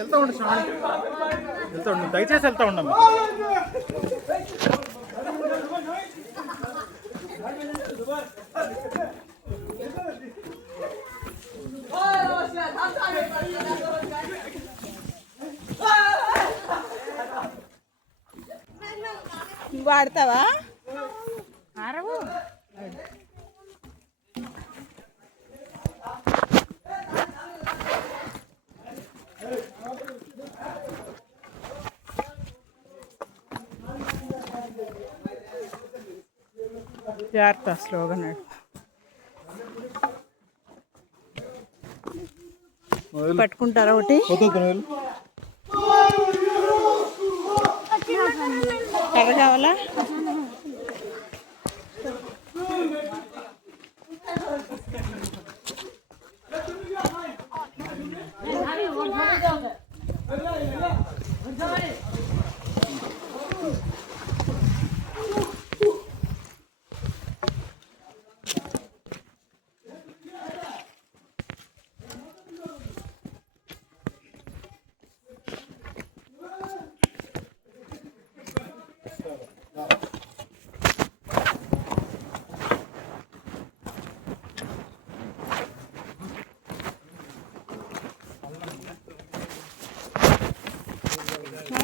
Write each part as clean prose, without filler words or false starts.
వెళ్తా ఉండు శ్రావణి, వెళ్తా ఉండు, దయచేసి వెళ్తా ఉండమ్మా. వాడతావా ఆరవు? జాగ్రత్త, స్లోగా నడు. పట్టుకుంటారా ఒకటి? కర్ర కావాలా?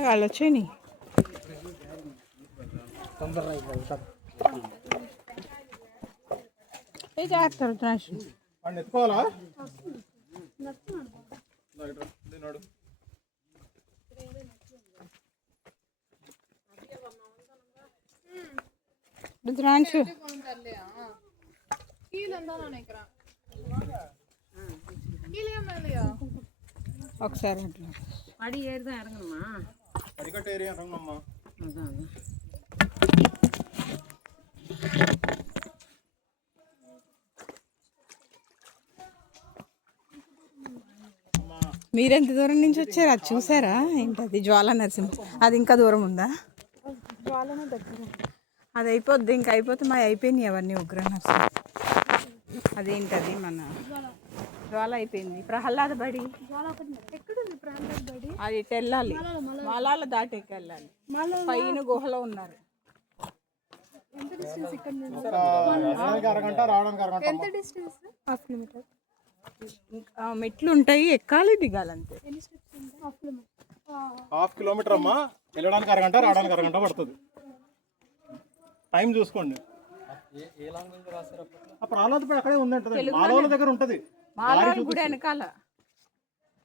వాళ్ళు వచ్చాయి జాగ్రత్త. ఎత్తుకోవాలా? రుద్రాంశు ఒకసారి పడి ఏరుదా ఇறங்கணுமா? படிக்கட்டு ஏறி இறங்கணும்மா. அதான் మీరెంత దూరం నుంచి వచ్చారు? అది చూసారా? ఏంటది? జ్వాలా నరసింహ. అది ఇంకా దూరం ఉందా? అది అయిపోద్ది, ఇంకా అయిపోతే మా అయిపోయినాయి అవన్నీ. ఉగ్ర నరసింహ అదేంటది? మన జ్వాల అయిపోయింది. ప్రహ్లాద బడి అది ఇటు వెళ్ళాలి, మాలాల దాటి వెళ్ళాలి. పైన గుహలో ఉన్నారు. మెట్లు ఉంటాయి, ఎక్కాలి దిగాలి అంతే. ½ కిలోమీటర్ అమ్మా. వెళ్ళడానికి అరగంట, రావడానికి అరగంట పడుతుంది. టైం చూసుకోండి. ప్రహ్లాదపేట అక్కడే ఉంది, మాలవల దగ్గర ఉంటుంది. మాలాల గుడి వెనకాల.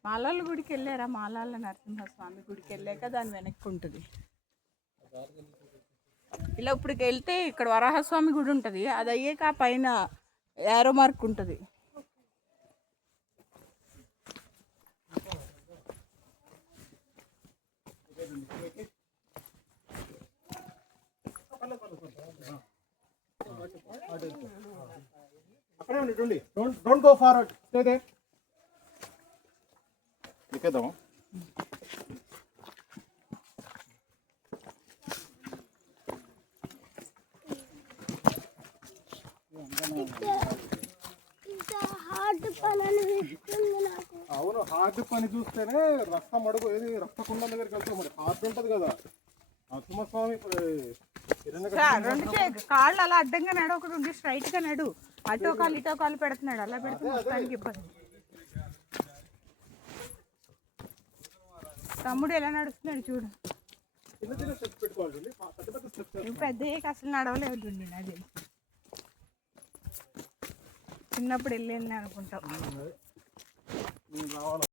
మాలాల గుడికి వెళ్ళారా? మాలాల నరసింహస్వామి గుడికి వెళ్ళాక దాని వెనక్కి ఉంటుంది. ఇలా ఇప్పటికి వెళ్తే ఇక్కడ వరాహస్వామి గుడి ఉంటుంది. అది అయ్యాక ఆ పైన యారో మార్క్ ఉంటుంది. అక్కడే ఉండి, don't go forward, stay there. ఎక్కేద్దాం. అవును, హార్డ్ పని చూస్తేనే రక్తం అడుగు ఏది రక్తకుండం దగ్గరికి వెళ్తాం. మరి హార్డ్ ఉంటుంది కదా. నరసింహస్వామి కాళ్ళు అలా అడ్డంగా నడు, ఒకటి ఉండి స్ట్రైట్ గా నడు. అటో కాలు ఇటో కాలు పెడుతున్నాడు, అలా పెడితే మొత్తానికి ఇబ్బంది. తమ్ముడు ఎలా నడుస్తున్నాడు చూడు. పెద్ద అసలు నడవలేదు. అది చిన్నప్పుడు వెళ్ళింది అనుకుంటాం.